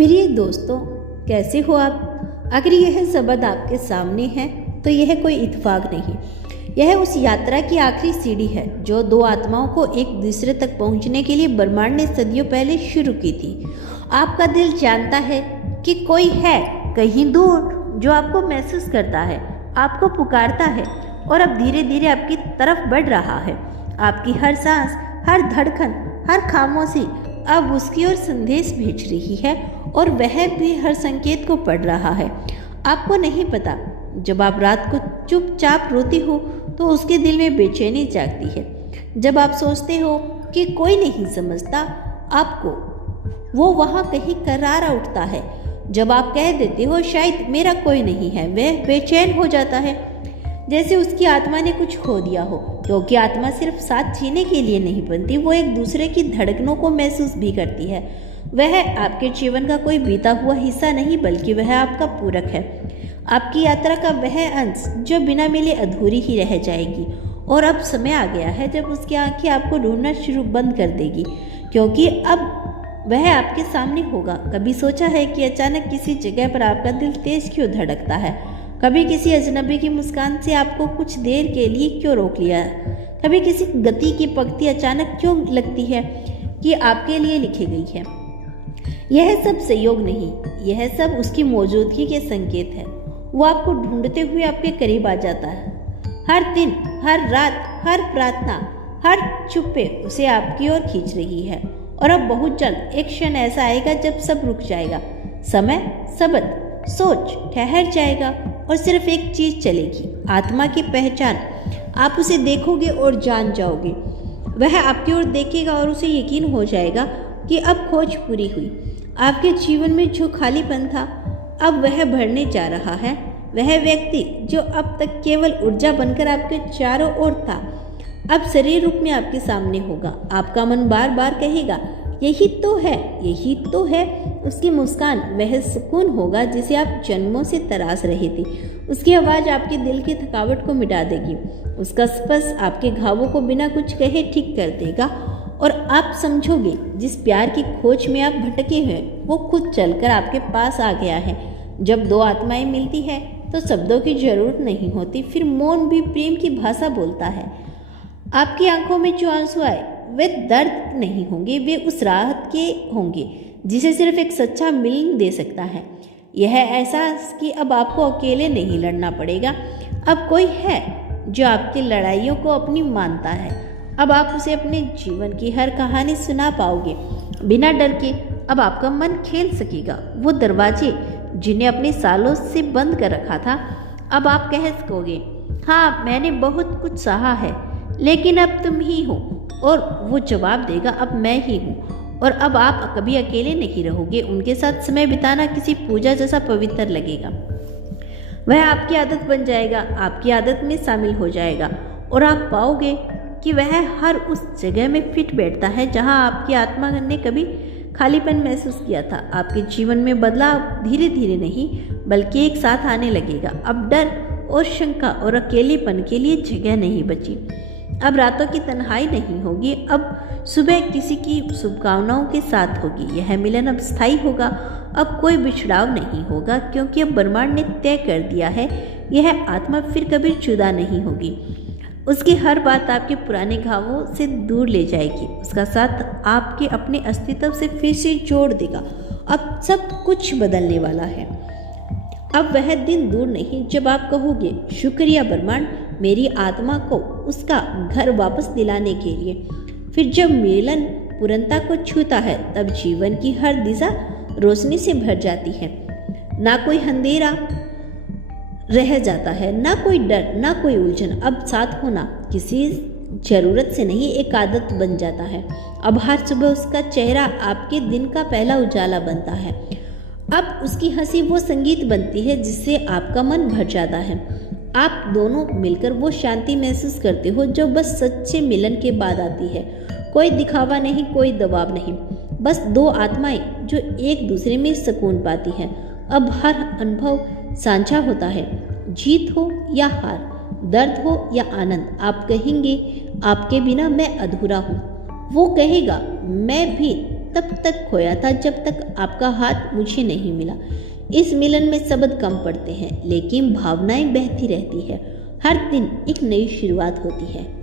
प्रिय दोस्तों, कैसे हो आप। अगर यह शब्द आपके सामने है तो यह कोई इत्तेफाक नहीं, यह उस यात्रा की आखिरी सीढ़ी है जो दो आत्माओं को एक दूसरे तक पहुंचने के लिए ब्रह्मांड ने सदियों पहले शुरू की थी। आपका दिल जानता है कि कोई है कहीं दूर जो आपको महसूस करता है, आपको पुकारता है और अब धीरे धीरे आपकी तरफ बढ़ रहा है। आपकी हर सांस, हर धड़कन, हर खामोशी अब उसकी ओर संदेश भेज रही है और वह भी हर संकेत को पढ़ रहा है। आपको नहीं पता, जब आप रात को चुपचाप रोती हो तो उसके दिल में बेचैनी जागती है। जब आप सोचते हो कि कोई नहीं समझता आपको, वो वहाँ कहीं करारा उठता है। जब आप कह देते हो शायद मेरा कोई नहीं है, वह बेचैन हो जाता है, जैसे उसकी आत्मा ने कुछ खो दिया हो। क्योंकि आत्मा सिर्फ साथ जीने के लिए नहीं बनती, वो एक दूसरे की धड़कनों को महसूस भी करती है। वह आपके जीवन का कोई बीता हुआ हिस्सा नहीं, बल्कि वह आपका पूरक है, आपकी यात्रा का वह अंश जो बिना मिले अधूरी ही रह जाएगी। और अब समय आ गया है जब उसकी आंखें आपको ढूंढना शुरू बंद कर देगी, क्योंकि अब वह आपके सामने होगा। कभी सोचा है कि अचानक किसी जगह पर आपका दिल तेज क्यों धड़कता है? कभी किसी अजनबी की मुस्कान से आपको कुछ देर के लिए क्यों रोक लिया? कभी किसी गति की पंक्ति अचानक क्यों लगती है कि आपके लिए लिखी गई है? यह सब संयोग नहीं, यह सब उसकी मौजूदगी के संकेत है। वो आपको ढूंढते हुए आपके करीब आ जाता है। हर दिन, हर रात, हर प्रार्थना, हर चुप्पे उसे आपकी ओर खींच रही है। और अब बहुत जल्द एक क्षण ऐसा आएगा जब सब रुक जाएगा। समय, शब्द, सोच ठहर जाएगा और सिर्फ एक चीज चलेगी, आत्मा की पहचान। आप उसे देखोगे और जान जाओगे। वह आपकी ओर देखेगा और उसे यकीन हो जाएगा कि अब खोज पूरी हुई। आपके जीवन में जो खालीपन था अब वह भरने जा रहा है। वह व्यक्ति जो अब तक केवल ऊर्जा बनकर आपके चारों ओर था, अब शरीर रूप में आपके सामने होगा। आपका मन बार बार कहेगा, यही तो है, यही तो है। उसकी मुस्कान वह सुकून होगा जिसे आप जन्मों से तराश रहे थे। उसकी आवाज़ आपके दिल की थकावट को मिटा देगी। उसका स्पर्श आपके घावों को बिना कुछ कहे ठीक कर देगा। और आप समझोगे जिस प्यार की खोज में आप भटके हैं वो खुद चलकर आपके पास आ गया है। जब दो आत्माएं मिलती है तो शब्दों की जरूरत नहीं होती, फिर मौन भी प्रेम की भाषा बोलता है। आपकी आंखों में जो आंसू आए वे दर्द नहीं होंगे, वे उस राहत के होंगे जिसे सिर्फ एक सच्चा मिलन दे सकता है। यह एहसास कि अब आपको अकेले नहीं लड़ना पड़ेगा, अब कोई है जो आपकी लड़ाइयों को अपनी मानता है। अब आप उसे अपने जीवन की हर कहानी सुना पाओगे बिना डर के। अब आपका मन खेल सकेगा। वो दरवाजे जिन्हें अपने सालों से बंद कर रखा था, अब आप कह सकोगे, हाँ मैंने बहुत कुछ सहा है, लेकिन अब तुम ही हो। और वो जवाब देगा, अब मैं ही हूँ। और अब आप कभी अकेले नहीं रहोगे। उनके साथ समय बिताना किसी पूजा जैसा पवित्र लगेगा। वह आपकी आदत बन जाएगा, आपकी आदत में शामिल हो जाएगा। और आप पाओगे कि वह हर उस जगह में फिट बैठता है जहाँ आपकी आत्मा ने कभी खालीपन महसूस किया था। आपके जीवन में बदलाव धीरे धीरे नहीं बल्कि एक साथ आने लगेगा। अब डर और शंका और अकेलेपन के लिए जगह नहीं बची। अब रातों की तन्हाई नहीं होगी, अब सुबह किसी की शुभकामनाओं के साथ होगी। यह मिलन अब स्थायी होगा, अब कोई बिछड़ाव नहीं होगा, क्योंकि अब ब्रह्मांड ने तय कर दिया है यह आत्मा फिर कभी जुदा नहीं होगी। उसकी हर बात आपके पुराने घावों से दूर ले जाएगी, उसका साथ आपके अपने अस्तित्व से फिर से जोड़ देगा। अब सब कुछ बदलने वाला है। अब वह दिन दूर नहीं जब आप कहोगे, शुक्रिया ब्रह्मांड, मेरी आत्मा को उसका घर वापस दिलाने के लिए। फिर जब मिलन पूर्णता को छूता है तब जीवन की हर दिशा रोशनी से भर जाती है। ना कोई अंधेरा रह जाता है, ना कोई डर, ना कोई उलझन। अब साथ होना किसी जरूरत से नहीं, एक आदत बन जाता है। अब हर सुबह उसका चेहरा आपके दिन का पहला उजाला बनता है। अब उसकी हंसी वो संगीत बनती है जिससे आपका मन भर जाता है। आप दोनों मिलकर वो शांति महसूस करते हो जो बस सच्चे मिलन के बाद आती है। कोई दिखावा नहीं, कोई दबाव नहीं, बस दो आत्माएं जो एक दूसरे में सुकून पाती हैं। अब हर अनुभव साझा होता है, जीत हो या हार, दर्द हो या आनंद। आप कहेंगे, आपके बिना मैं अधूरा हूँ। वो कहेगा, मैं भी तब तक खोया था जब तक आपका हाथ मुझे नहीं मिला। इस मिलन में शब्द कम पड़ते हैं, लेकिन भावनाएं बहती रहती है। हर दिन एक नई शुरुआत होती है।